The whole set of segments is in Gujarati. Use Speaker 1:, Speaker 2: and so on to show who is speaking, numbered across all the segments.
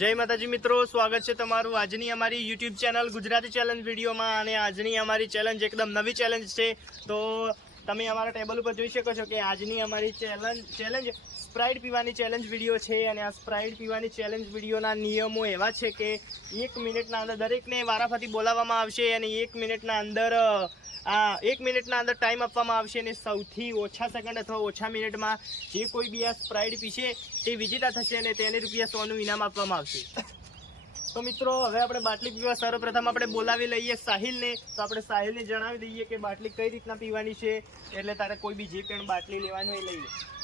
Speaker 1: જય માતાજી મિત્રો, સ્વાગત છે તમારું આજની અમારી યુટ્યુબ ચેનલ ગુજરાતી ચેલેન્જ વિડીયોમાં અને આજની અમારી ચેલેન્જ એકદમ નવી ચેલેન્જ છે. તો તમે અમારા ટેબલ ઉપર જોઈ શકો છો કે આજની અમારી ચેલેન્જ ચેલેન્જ સ્પ્રાઇટ પીવાની ચેલેન્જ વીડિયો છે અને આ સ્પ્રાઇટ પીવાની ચેલેન્જ વિડીયોના નિયમો એવા છે કે એક મિનિટના અંદર દરેકને વારાફરતી બોલાવવામાં આવશે અને એક મિનિટના અંદર આ એક મિનિટના અંદર ટાઈમ આપવામાં આવશે અને સૌથી ઓછા સેકન્ડ અથવા ઓછા મિનિટમાં જે કોઈ બી આ સ્પ્રાઇડ પીશે તે વિજેતા થશે અને તેને રૂપિયા સોનું ઇનામ આપવામાં આવશે. તો મિત્રો, હવે આપણે બાટલી પીવા સર્વપ્રથમ આપણે બોલાવી લઈએ સાહિલને. તો આપણે સાહિલને જણાવી દઈએ કે બાટલી કઈ રીતના પીવાની છે, એટલે તારે કોઈ બી જે પણ બાટલી લેવાની હોય લઈ લે.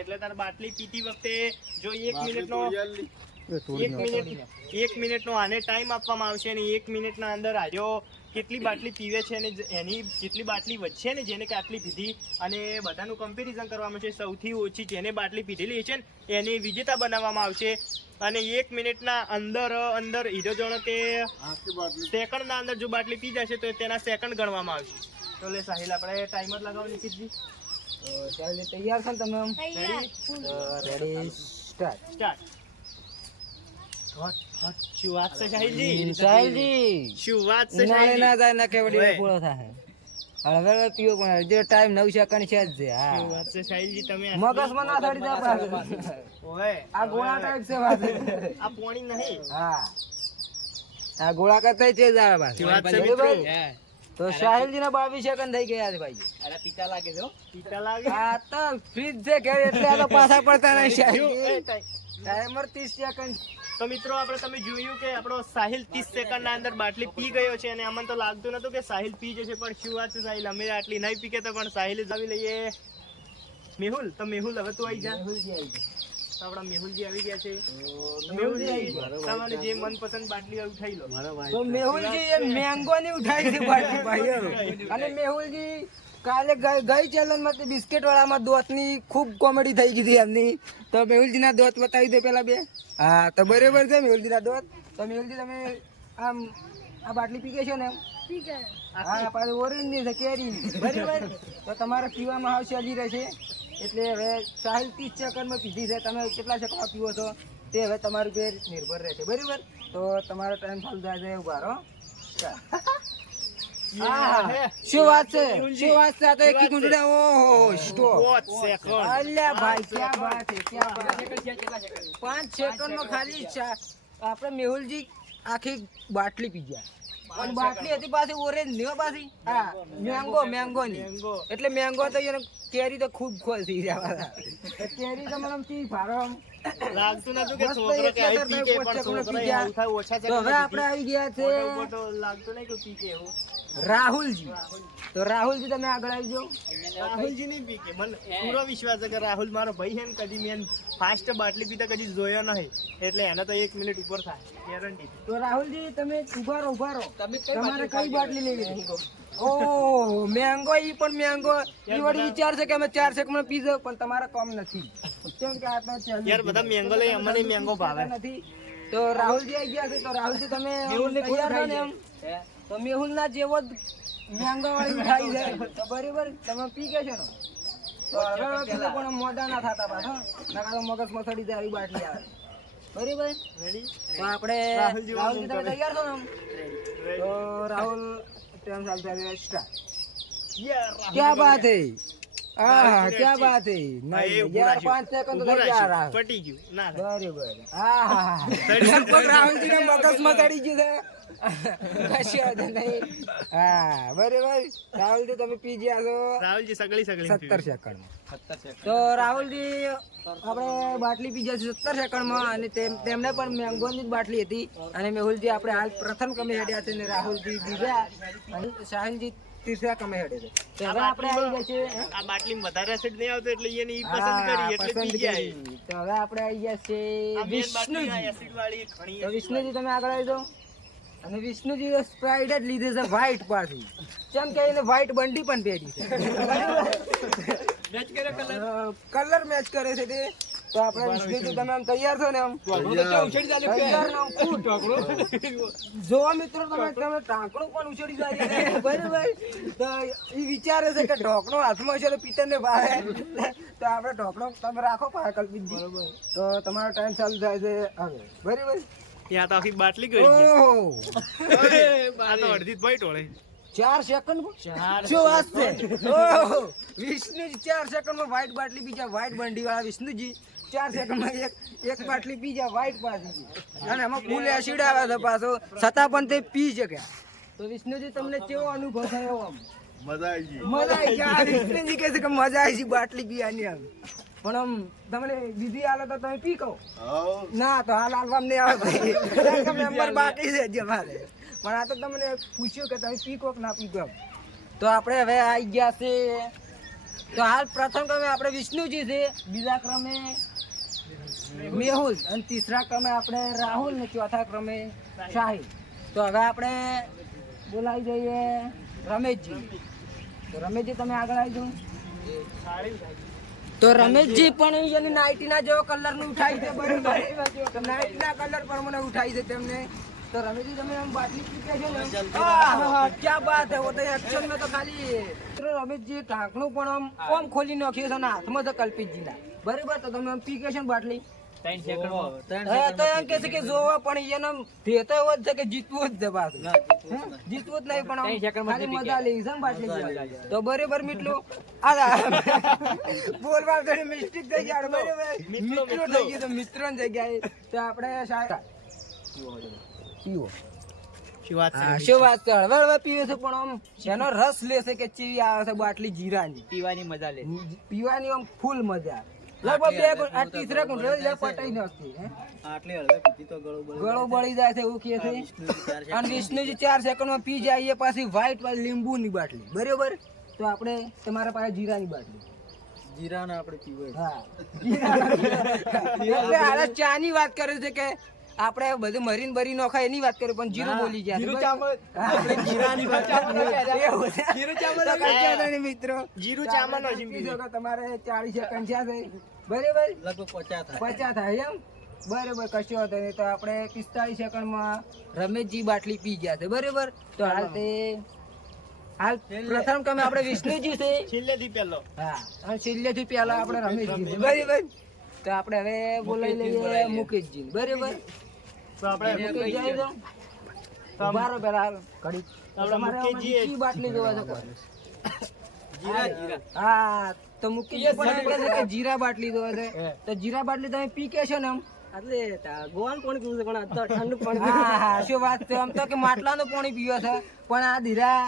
Speaker 1: એટલે તારે બાટલી પીતી વખતે જો એક મિનિટનો એક મિનિટ એક મિનિટનો આને ટાઈમ આપવામાં આવશે અને એક મિનિટના અંદર આજો કેટલી બાટલી પીવે છે અને એની જેટલી બાટલી વધશે ને જેને આટલી પીધી. અને બધાનું કમ્પેરિઝન કરવામાં આવશે. સૌથી ઓછી જેને બાટલી પીધેલી છે ને એને વિજેતા બનાવવામાં આવશે. અને એક મિનિટના અંદર અંદર હીરો જણો કે સેકન્ડના અંદર જો બાટલી પી જશે તો તેના સેકન્ડ ગણવામાં આવશે. તો લે સાહિલ આપણે ટાઈમર લગાવો નિકિતજી
Speaker 2: તૈયાર છો ને તમે આમ?
Speaker 1: રેડી
Speaker 2: સ્ટાર્ટ
Speaker 1: સ્ટાર્ટ
Speaker 2: ગોળા કરતા છે જ આવે
Speaker 1: છે
Speaker 2: તો સાહિલજી બાવીસ સેકન્ડ થઈ ગયા છે ભાઈ.
Speaker 1: પિતા લાગે
Speaker 2: આ તો ફ્રીજ છે ઘેર એટલે આ તો પાછા પડતા નહીં
Speaker 1: ટાઈ-
Speaker 2: ટાઈમર ત્રીસ સેકન્ડ.
Speaker 1: તો મિત્રો આપણે તમે જોયું કે આપણો સાહિલ 30 સેકન્ડના અંદર બાટલી પી ગયો છે અને અમને તો લાગતું નતું કે સાહિલ પી જશે પણ શું વાત છે સાહિલ અમે આટલી નહીં પી કે તો પણ સાહિલ જ આવી લઈએ. મેહુલ તો મેહુલ હવે તું આવી જા. તો આપણા મેહુલજી આવી ગયા છે. મેહુલજી તમારે જે મનપસંદ બાટલી ઉઠાઈ લો.
Speaker 2: તો મેહુલજી એ મેંગો ની ઉઠાઈ છે બાટલી ભાઈ અને મેહુલજી કાલે ગઈ ગઈ માં બિસ્કિટ વાળામાં દોતની ખૂબ કોમેડી થઈ ગઈ હતી એમની. તો મેહુલજી ના દોત બતાવી દે પેલા બે. હા તો બરોબર છે મેહુલજી ના દોત. તો મેહુલજી તમે આમ આ બાટલી પી ગયા છો ને હા પાછી ઓરેન્જની છે કેરી. બરાબર? તો તમારે પીવામાં આવશે હજી રહેશે. એટલે હવે સાહિલ ત્રીસ સેકન્ડમાં પીધી છે. તમે કેટલા સેકન્ડમાં પીવો છો તે હવે તમારું ઘેર નિર્ભર રહેશે બરાબર? તો તમારો ટાઈમ ચાલુ થાય છે. ઊભા રહો. શું વાત છે? શું વાત છે? આ તો એકી ગુંડડા ઓહો સ્ટોપ
Speaker 1: પાંચ સેકન્ડ.
Speaker 2: અલ્યા ભાઈ ક્યાં વાત છે? ક્યાં વાત પાંચ સેકન્ડમાં ખાલી આપણે મેહુલજી આખી બાટલી પી ગયા. અને બાટલી હતી પાછી ઓરેન્જની પાછી. હા મેંગો મેંગો ની. એટલે મેંગો તો એને કેરી તો ખૂબ ખોલ થઈ જવા કેરી તો મને ચી ભારો?
Speaker 1: લાગતું નતું કે છોકરો કે આવી પી કે પણ છોકરો ઓછા
Speaker 2: છે હવે આપણે આવી ગયા છે.
Speaker 1: લાગતું નહીં કે પી કે એવું.
Speaker 2: રાહુલજી. તો રાહુલજી તમે આગળ આવી જાઓ
Speaker 1: રાહુલજી નહીં પી કે મને પૂરો વિશ્વાસ છે કે રાહુલ મારો ભાઈ છે ને કદી મેં ફાસ્ટ બાટલી પીતા કદી જોયો નહીં. એટલે એને તો એક મિનિટ ઉપર થાય ગેરંટી
Speaker 2: તો રાહુલજી તમે ઊભા રહો ઊભા રહો તમારે કઈ બાટલી લેવી છે ઓહ મેંગો ઈ પણ મેંગો. ઈ વળી વિચાર છે કે અમે ચાર શેક પી પીજો પણ તમારા કામ નથી. કેમ કે આ તો
Speaker 1: યાર બધા મેંગો લઈ અમને મેંગો ભાવે.
Speaker 2: નથી. તો રાહુલજી આવી ગયા છે તો રાહુલજી તમે તૈયાર છો ને એમ. તો મેહુલના જેવો જ મેંગાવાળી મીઠાઈ છે. તો બરાબર તમે પી કે છે તો હવે લોકોને ના થતા પાછા નકર મગજ મસડી જાય બાટલી આવે. બરાબર? તો આપણે
Speaker 1: રાહુલજી
Speaker 2: તમે તૈયાર છો ને તો
Speaker 1: રાહુલ
Speaker 2: ટાઈમ ચાલતા છે સ્ટાર્ટ ક્યા બાત
Speaker 1: હે? આહા ક્યા
Speaker 2: બાત હે? નહીં
Speaker 1: યાર 5
Speaker 2: સેકન્ડ તો યાર મગજ મસડી ગયું છે. કશી વાંધો નહીં હા બરાબર રાહુલજી તમે પીજી આવો
Speaker 1: રાહુલજી સગળી સગળી.
Speaker 2: સત્તર સેકન્ડ. તો રાહુલજી આપણે બાટલી પીજા છે સત્તર સેકન્ડમાં અને તેમને પણ મેંગોની જ બાટલી હતી. અને મેહુલજી આપણે હાલ પ્રથમ કમે હેડ્યા છે અને રાહુલજી બીજા અને સાહિલજી ત્રીસરા કમે હેડે છે. તો હવે આપણે આવી ગયા છે
Speaker 1: આ બાટલીમાં વધારે એસિડ નહીં આવતો એટલે એને ઈ પસંદ કરી એટલે પી ગયા
Speaker 2: તો હવે આપણે આવી ગયા છે
Speaker 1: બાટલી
Speaker 2: વિષ્ણુજી.
Speaker 1: acid વાળી ઘણી
Speaker 2: તો વિષ્ણુજી તમે આગળ આવી જાઓ. અને વિષ્ણુજી સ્પ્રાઇટ જ લીધી છે વ્હાઈટ પાછી કેમ કે એને વ્હાઈટ બંડી પણ પહેરી છે. કલર મેચ કરે છે તે. તો આપણે વિષ્ણુજી તમે આમ તૈયાર છો ને આમ? તૈયાર. ને ફૂટ. જોવા મિત્રો તમે તમે ટાંકડું પણ ઉછળી જાય બરાબર? તો એ વિચારે છે કે ઢોકણો હાથમાં છે તો પિત્તરને ભાવે તો આપણે ઢોકણો તમે રાખો પાસે બરાબર. તો તમારો ટાઈમ ચાલુ થાય છે હવે. બરાબર?
Speaker 1: ત્યાં તો આખી બાટલી
Speaker 2: ગઈ.
Speaker 1: આ તો અડધી ભાઈ ટોળે
Speaker 2: ચાર સેકન્ડ શું વાત છે? વિષ્ણુજી ચાર સેકન્ડમાં વ્હાઈટ બાટલી બીજા વ્હાઈટ બંડી વાળા વિષ્ણુજી ચાર સેકન્ડમાં એક એક બાટલી બીજા વ્હાઈટ પાછી અને એમાં ફૂલ એસિડ આવે છે પાછો. છતાં પણ તે પી શકે તો વિષ્ણુજી તમને કેવો અનુભવ થયો આમ?
Speaker 3: મજા આવી ગઈ.
Speaker 2: મજા આવી ગઈ. આ વિષ્ણુજી કહે છે કે મજા આવી ગઈ બાટલી પીવાની આમ. પણ આમ તમને દીદી આલે તો તમે પી કહો. ના તો હાલ હાલવામાં નહીં આવે મેમ્બર બાકી છે જે મારે પણ આ તો તમને પૂછ્યું કે તમે પીકો કે ના પીકો. તો આપણે હવે આવી ગયા છે. તો હાલ પ્રથમ ક્રમે આપણે વિષ્ણુજી છે. બીજા ક્રમે મેહુલ. અને તીસરા ક્રમે આપણે રાહુલ ને ચોથા ક્રમે શાહિદ તો હવે આપણે બોલાવી જઈએ રમેશજી. તો રમેશજી તમે આગળ આવી જાઓ. તો રમેશજી પણ એની નાઇટીના જેવો કલરનું ઉઠાઈ છે, બરોબર? તો નાઇટીના કલર પર મને ઉઠાઈ છે તેમને. તો રમેશજી, તમે આમ બાટલી પીકે છો ક્યાં બાત હે? વો તો એક્શન તો ખાલી તો રમેશજી, ઢાંકણું પણ આમ આમ ખોલી નાખ્યું છે અને હાથમાં છે કલ્પિતજીના. બરોબર? તો તમે આમ પીકે છો ને બાટલી? તો એમ કે છે કે જોવા પણ એનો ધ્યેય એવો જ છે કે જીતવું જ છે પાછું. જીતવું જ નહીં. પણ ખાલી મજા લેવી છે ને પીવાની. તો બરોબર મીટલું બોલવા ઘણી મિસ્ટેક થઈ ગયા મિત્રો થઈ ગયું તો મિત્રો જગ્યાએ. તો આપણે શાયદ પીવો
Speaker 1: શું વાત
Speaker 2: શું વાત છે? હળવે હળવે પીવે છે પણ આમ એનો રસ લેશે કે ચીવી આવે છે બાટલી જીરાની.
Speaker 4: પીવાની મજા લે
Speaker 2: પીવાની આમ ફૂલ મજા લગભગ બે આ તીસરા ગુણ એટલે પટાઈ નાખતી
Speaker 4: આટલી હળવે પીધી તો ગળું બળું
Speaker 2: ગળો બળી જાય છે એવું કહે છે? અને વિષ્ણુજી ચાર સેકન્ડમાં પી જાય એ પાછી વ્હાઈટ વાળી લીંબુની બાટલી બરોબર? તો આપણે તમારા પાસે જીરાની બાટલી.
Speaker 4: જીરા ને આપણે પીવે
Speaker 2: હા. એટલે ચાની વાત કરે છે કે આપણે બધું મરીન બરી નોખા એની વાત કરું પણ જીરું બોલી ગયા
Speaker 4: જીરું
Speaker 2: છે. જીરાની વાત
Speaker 4: જીરું
Speaker 2: કઈ મિત્રો.
Speaker 1: જીરું
Speaker 2: આપણે તમારે ચાલીસ સેકન્ડ છે. બરાબર?
Speaker 4: લગભગ પચાસ થાય.
Speaker 2: પચાસ થાય એમ? બરાબર કશો હતો નહીં. તો આપણે પિસ્તાળીસ સેકન્ડમાં રમેશજી બાટલી પી ગયા છે. બરાબર? તો હાલ તે હાલ પ્રથમ કમે આપણે વિષ્ણુજી છે.
Speaker 1: છેલ્લેથી પહેલો.
Speaker 2: હા અને છેલ્લેથી પહેલા આપણે રમેશજી બરાબર? તો આપણે હવે બોલાવી લઈએ મુકેશજી બરોબર?
Speaker 1: તો આપણે
Speaker 2: તમારે બાટલી જોવા છે
Speaker 4: જીરા જીરા.
Speaker 2: હા તો મુકેશજી પણ એમ કે જીરા બાટલી જોવા છે તો જીરા બાટલી તમે પી કે છો ને આમ?
Speaker 4: એટલે ગોવાનું કોણ પીવું છે? પણ આ તો ઠંડુ પાણી
Speaker 2: હા શું વાત છે? આમ તો કે માટલાનું પાણી પીવે છે. પણ આ ધીરા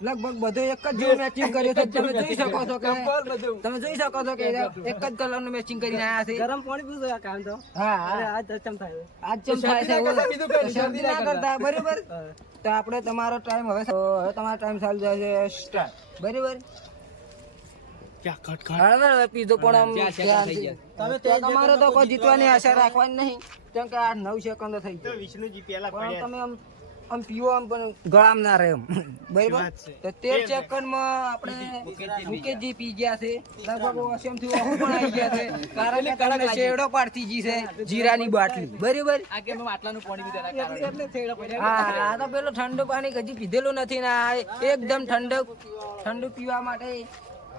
Speaker 2: લગભગ બધો એક જ જેવું મેચિંગ કર્યું છે તમે જોઈ શકો છો કે તમે જોઈ શકો છો કે એક જ કલરનું મેચિંગ કરીને આયા છે.
Speaker 4: ગરમ પાણી પીવું આ કામ તો.
Speaker 2: હા
Speaker 4: આજ ચમ થાય
Speaker 2: આજ ચમ થાય છે શરદી ના કરતા બરાબર? તો આપણે તમારો ટાઈમ હવે હવે તમારો ટાઈમ ચાલુ થાય છે સ્ટાર્ટ બરાબર? તમારે તો કોઈ જીતવાની આશા રાખવાની નહીં કેમ કે આ નવ સેકન્ડ થઈ
Speaker 1: તો
Speaker 2: ગઈ
Speaker 1: વિષ્ણુજી પેલા
Speaker 2: પણ તમે આમ આમ પીવો આમ પણ ગળામ ના રહે બરાબર. તો તેર સેકન્ડમાં આપણે મુકેશજી પી ગયા. છે. લગભગ ઓસમથી ઓહુ પણ આવી ગયા છે. કારણ કે તમને શેરડો પાડતી જી છે જીરાની બાટલી. બરાબર?
Speaker 4: આ કે મેં માટલાનું પાણી પીધા
Speaker 2: હા આ તો પેલો ઠંડુ પાણી હજી પીધેલું નથી ને આ એકદમ ઠંડક ઠંડુ પીવા માટે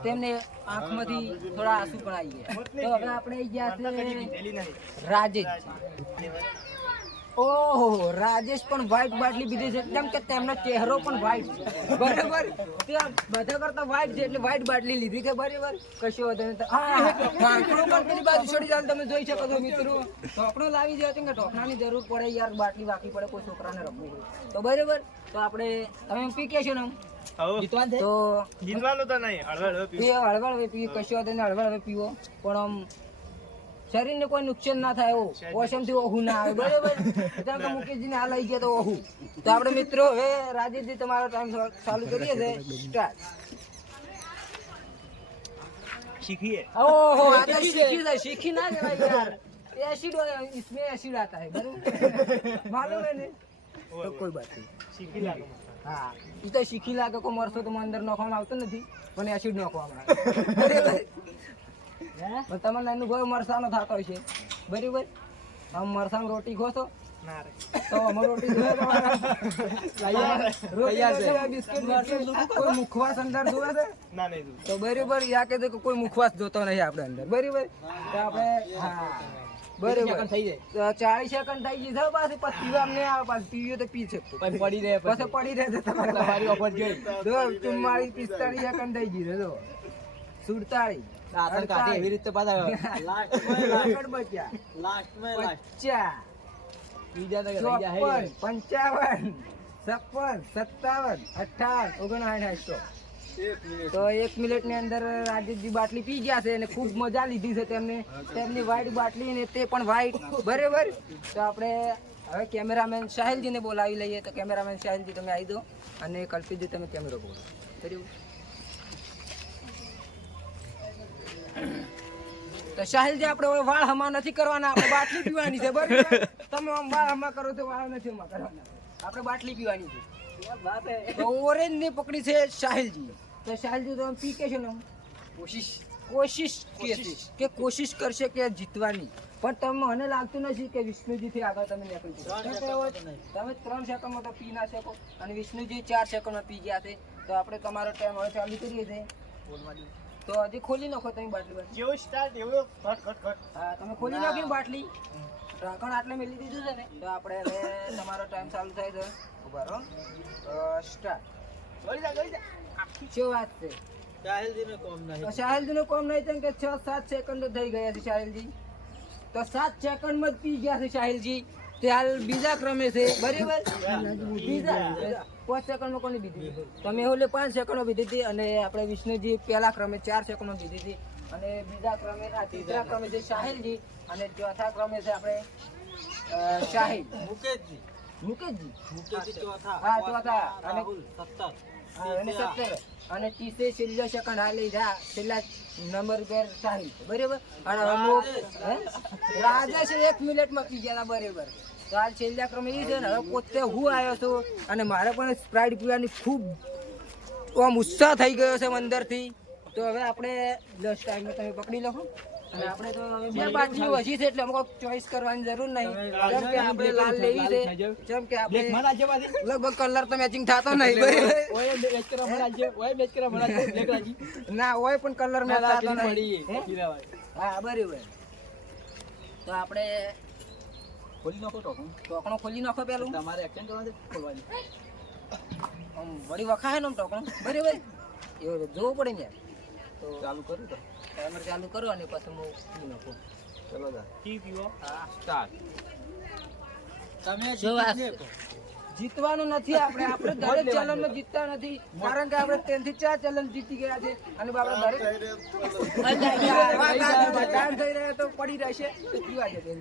Speaker 2: તેમને આંખમાંથી થોડા આંસુ પણ આવી ગયા. તો હવે આપણે ગયા છે રાજેશ. ઓહો રાજેશ પણ વ્હાઈટ બાટલી પીધી છે. કેમ કે તેમનો ચહેરો પણ વ્હાઈટ છે. બરાબર? ત્યાં બધા કરતા વ્હાઈટ છે એટલે વ્હાઈટ બાટલી લીધી કે બરાબર? કશો વાંધો નહીં. આ પણ પેલી બાજુ છોડી જાય તમે જોઈ શકો છો મિત્રો. ઢોકણું લાવી જાય કે ઢોકણાની જરૂર પડે યાર બાટલી વાકી પડે કોઈ છોકરાને રમવું હોય. તો બરાબર? તો આપણે તમે પી કે છો ને
Speaker 4: જીતવાન
Speaker 2: તો
Speaker 1: જીતવાનું તો નહીં હળવે હળવે પીવો.
Speaker 2: હળવળ પીવો કશો વાંધો હળવળ હવે પીવો. પણ આમ શરીરને કોઈ નુકસાન ના થાય એવું ઓસમથી ઓહું ના આવે બરાબર જેમ કે મુકેશજીને હાલ આવી ગયા તો ઓહું તો આપણે મિત્રો હવે રાજેશજી તમારો ટાઈમ ચાલુ કરીએ છે સ્ટાર્ટ
Speaker 1: શીખીએ
Speaker 2: ઓહો આ તો શીખી જાય શીખી ના જવાય યાર एसिड इसमें एसिड आता है बरोबर मालूम है ने તો કોઈ બાત નહીં
Speaker 1: શીખી લાગે
Speaker 2: હા ઈ તો શીખી લાગે કોઈ મરશો તો અંદર નાખવામાં આવતો નથી પણ એસિડ નાખવામાં આવે બરાબર પણ તમારે અનુભવ મરસાનો થતો છે. બરાબર? આમ મરસામ રોટી ખોશો
Speaker 1: ના
Speaker 2: તો રોટી. કોઈ મુખવાસ અંદર જોવે છે?
Speaker 1: ના નહીં દૂધ
Speaker 2: તો બરાબર યા કે કે કોઈ મુખવાસ જોતો નહીં આપણે અંદર. બરાબર? તો આપણે હા. બરાબર.
Speaker 4: થઈ જાય.
Speaker 2: ચાલીસ સેકન્ડ થઈ ગઈ પાછી. પછી પીવા અમને આવે પાછી તો પી શકતો
Speaker 4: પછી પડી રહે
Speaker 2: પછી. પડી રહેશે તમારે.
Speaker 4: ઓફર જોઈ.
Speaker 2: જો ચુમ્માળીસ પિસ્તાળીસ સેકન્ડ થઈ ગઈ જો. સુડતાળીસ
Speaker 4: દાંતણ કાઢી એવી રીતે પાછા
Speaker 2: આગળ બચ્યા. પચાસ
Speaker 4: બીજા તો
Speaker 2: ચોપન પંચાવન છપ્પન સત્તાવન અઠાવન ઓગણસાઠ તો એક મિનિટ. ની અંદર રાજેશજી બાટલી પી ગયા છે અને ખૂબ મજા લીધી છે તેમને. તેમની વ્હાઈટ બાટલી ને તે પણ વ્હાઈટ બરાબર? તો આપણે હવે કેમેરામેન સાહિલજીને બોલાવી લઈએ. તો કેમેરામેન સાહિલજી તમે આવી દો અને કલ્પિતજી તમે કેમેરો બોલો બરાબર તો સાહિલજી આપણે હવે વાળ હમા નથી કરવાના આપણે બાટલી પીવાની છે બરાબર? તમે આમ વાળ હમા કરો તો વાળ નથી હમા કરવાના. આપણે બાટલી પીવાની છે. ઓરેન્જની પકડી છે સાહિલજી તો સાહિલજી તો પી કે છે ને કોશિશ. કોશિશ કે કે કોશિશ કરશે કે જીતવાની. પણ તમે મને લાગતું નથી કે વિષ્ણુજી થી આગળ તમે નીકળી તમે. ત્રણ સેકન્ડમાં તો પી ના શકો અને વિષ્ણુજી ચાર સેકન્ડમાં પી ગયા છે. તો આપણે તમારો ટાઈમ હવે ચાલુ કરીએ છીએ. તો હજી ખોલી નાખો તમે બાટલી બાટલી.
Speaker 1: જેવું સ્ટાર્ટ એવું ઘટ ઘટ ઘટ
Speaker 2: હા તમે ખોલી નાખી બાટલી. ઢાંકણ આટલે મેલી દીધું છે ને તો આપણે હવે તમારો ટાઈમ ચાલુ થાય છે. ઊભા રહો. સ્ટાર્ટ
Speaker 1: જોઈ જા જોઈ જા.
Speaker 2: આખી વાત છે? તો સાહેલજી નું કોમ નહીં તેમ કે છ સાત સેકન્ડ થઈ ગયા છે સાહેલજી તો સાત સેકન્ડમાં જ પી ગયા છે સાહેલજી તે હાલ બીજા ક્રમે છે. બરાબર? બીજા. પાંચ સેકન્ડમાં કોની દીધી તમે ઓલે પાંચ સેકન્ડમાં દીધી હતી અને આપણે વિષ્ણુજી પહેલા ક્રમે ચાર સેકન્ડમાં દીધી હતી. અને બીજા ક્રમે ત્રીજા ક્રમે છે સાહિલજી અને ચોથા ક્રમે છે આપણે શાહિલ મુકેશજી. મુકેશજી? હા ચોથા. અને સત્તર. અને સત્તર. અને ત્રીસે છેલ્લો સેકન્ડ હાલી જા. છેલ્લા નંબર પર સાહિલ બરાબર? અને અમુક? રાજેશ. એક મિનિટમાં પી ગયા બરાબર. તો આ છેલ્લા ક્રમે એ છે ને હવે પોતે હું આવ્યો છું અને મારે પણ સ્પ્રાઇટ પીવાની ખૂબ આમ ઉત્સાહ થઈ ગયો છે અંદરથી તો હવે આપણે દસ ટાઈમ તમે પકડી લો અને આપણે તો બે બાટલીઓ હજી છે એટલે અમુક ચોઈસ કરવાની જરૂર નહીં. જેમ કે આપણે લાલ લેવી છે જેમ કે આપણે લગભગ કલર તો મેચિંગ થતો નહીં. ના હોય પણ કલર મેચ થતો નહીં. હા બરાબર. તો આપણે ટોકણો ખોલી નાખો પેલું.
Speaker 4: તમારે એક્સચેન્જ કરવાનું છે ખોલવાની.
Speaker 2: આમ વળી વખાય ને આમ ટોકણો. બરાબર એવું જોવું પડે ને તો
Speaker 4: ચાલુ કરું તો.
Speaker 2: ટાઈમર ચાલુ કરો અને પછી હું પી નાખું.
Speaker 4: ચલો દા
Speaker 1: પી પીવો?
Speaker 4: સ્ટાર્ટ તમે
Speaker 2: જો જીતવાનું નથી આપણે. આપણે દરેક ચલણમાં જીતતા નથી. કારણ કે આપણે ત્રણથી ચાર ચલણ જીતી ગયા છે. અને બાબા દરેક થઈ રહ્યો તો. પડી રહેશે. તો પીવા જશે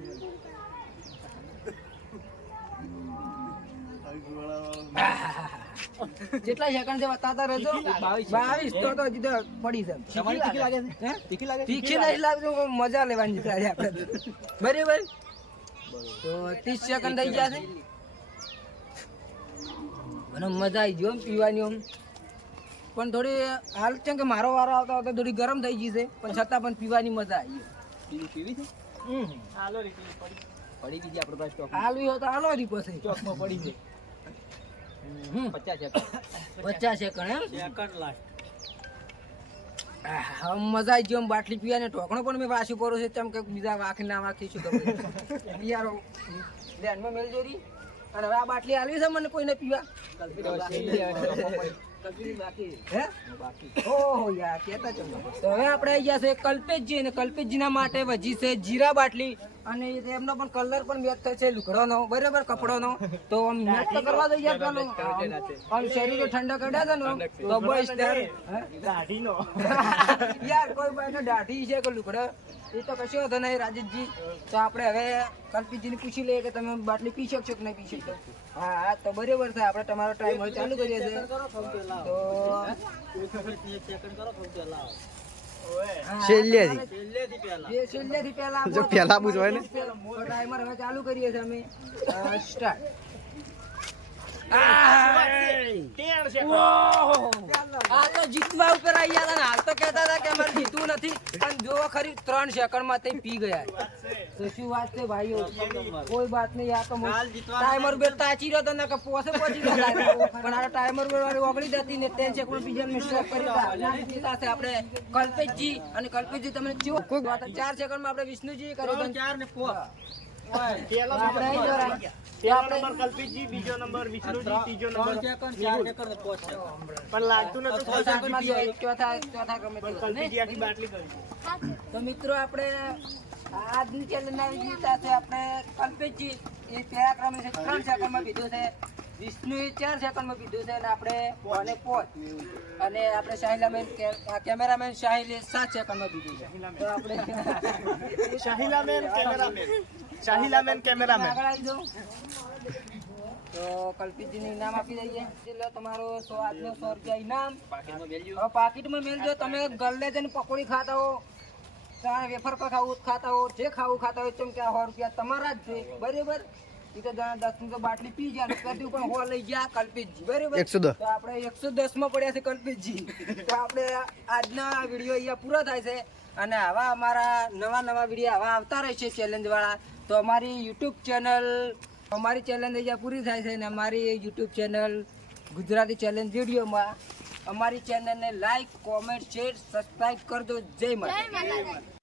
Speaker 2: જેટલા સેકન્ડ છે બતાતા રહેજો. બાવીસ. તો તો હજી તો પડી છે.
Speaker 4: તમારી તીખી લાગે. છે?
Speaker 2: હે?
Speaker 4: તીખી લાગે
Speaker 2: તીખી નહીં લાગજો મજા લેવાની છે આજે આપણે. બરાબર? તો ત્રીસ સેકન્ડ થઈ ગયા છે. અને મજા આવી ગયો પીવાની આમ. પણ થોડી હાલ છે કે મારો વારો આવતા આવતો થોડી ગરમ થઈ ગઈ છે પણ છતાં પણ પીવાની મજા આવી
Speaker 4: કેવી છે?
Speaker 1: હાલો રીતિ પડી.
Speaker 4: પડી ગઈ છે આપણે પાસે
Speaker 2: હાલવી હોય તો હાલો રી પછી.
Speaker 4: ચોકમાં પડી
Speaker 2: હમ.
Speaker 4: પચાસ સેકન્ડ
Speaker 2: પચાસ સેકન્ડ એમ?
Speaker 4: સેકન્ડ લાસ્ટ
Speaker 2: મજા આવી ગયો બાટલી પીવા ને ઢોકણો પણ મેં વાસી પડો છે તેમ કે બીજા વાખી ના વાખી શું ખબર. યાર ધ્યાનમાં મેલ જોરી અને હવે આ બાટલી આવી છે મને કોઈને પીવા? યાર હવે આપણે આવી ગયા છે કલ્પેશજી અને કલ્પેશજીના માટે વજી છે જીરા બાટલી. અને એમનો પણ કલર પણ મેચ થાય છે લુગડોનો બરાબર કપડોનો. તો આમ મેચ તો કરવા દઈ યાર પેલું આમ- શરીર શરીરે ઠંડા કાઢ્યા છે ને તો બસ
Speaker 1: દાઢીનો.
Speaker 2: યાર કોઈ પાસે દાઢી છે કે લુકડો એ તો કશો હતો નહીં રાજેશજી. તો આપણે હવે કલ્પિતજીને પૂછી લઈએ કે તમે બાટલી પી શકશો કે નહીં પી શકશો? હા હા તો બરાબર છે. આપણે તમારો ટાઈમ હવે ચાલુ કરીએ છીએ. તો હા,
Speaker 3: છેલ્લેથી.
Speaker 2: જે છેલ્લેથી પહેલા
Speaker 3: જો પહેલા પૂછવાય ને.
Speaker 2: ટાઈમર હવે ચાલુ કરીએ છીએ અમે સ્ટાર્ટ ટાઈમર ઓગળી જતી ને બીજા મેં સ્ટોપ કરી આપણે કલ્પેશજી અને કલ્પેશજી તમે કોઈ ચાર સેકન્ડમાં આપણે વિષ્ણુજી કર્યો
Speaker 4: ચાર ને
Speaker 2: તો મિત્રો આપણે આજની ચેલેન્જ ના વિજેતા છે આપણે કલ્પેશજી એ પહેલા ક્રમે છે ત્રણ સેકન્ડમાં કીધું છે વિષ્ણુ એ ચાર સેકન્ડમાં કીધું છે અને આપણે અને પોચ અને આપણે આ કેમેરામેન સાહિલે સાત સેકન્ડમાં કીધું છે તો આપણે
Speaker 1: શાહિલામેન કેમેરામેન. શાહિલામેન કેમેરામેન.
Speaker 2: આગળ આવી જાઓ. તો કલ્પિતજીને ઇનામ આપી દઈએ. લો તમારો સો આજનો સો રૂપિયા ઇનામ.
Speaker 4: પાકીટમાં વેલ્યુ
Speaker 2: હવે પાકીટમાં મેલજો તમે ગલ્લે જઈને પકોડી ખાતા હો તમારે વેફર પર ખાવું ખાતા હો જે ખાવું ખાતા હોય તેમ કે સો રૂપિયા તમારા જ જોઈએ બરાબર? તો જણા દસની તો બાટલી પી ગયા કદી પણ હો લઈ ગયા કલ્પિતજી. બરાબર?
Speaker 1: એકસો દસ.
Speaker 2: તો આપણે એકસો દસમાં પડ્યા છે કલ્પિતજી. તો આપણે આજના વીડિયો અહીંયા પૂરો થાય છે. અને આવા અમારા નવા નવા વીડિયો આવા આવતા રહેશે ચેલેન્જ વાળા. તો અમારી યુટ્યુબ ચેનલ, અમારી ચેલેન્જ અહીંયા પૂરી થાય છે અને અમારી યુટ્યુબ ચેનલ, ગુજરાતી ચેલેન્જ વિડીયોમાં. અમારી ચેનલને લાઈક કોમેન્ટ શેર સબસ્ક્રાઈબ કરજો. જય માતા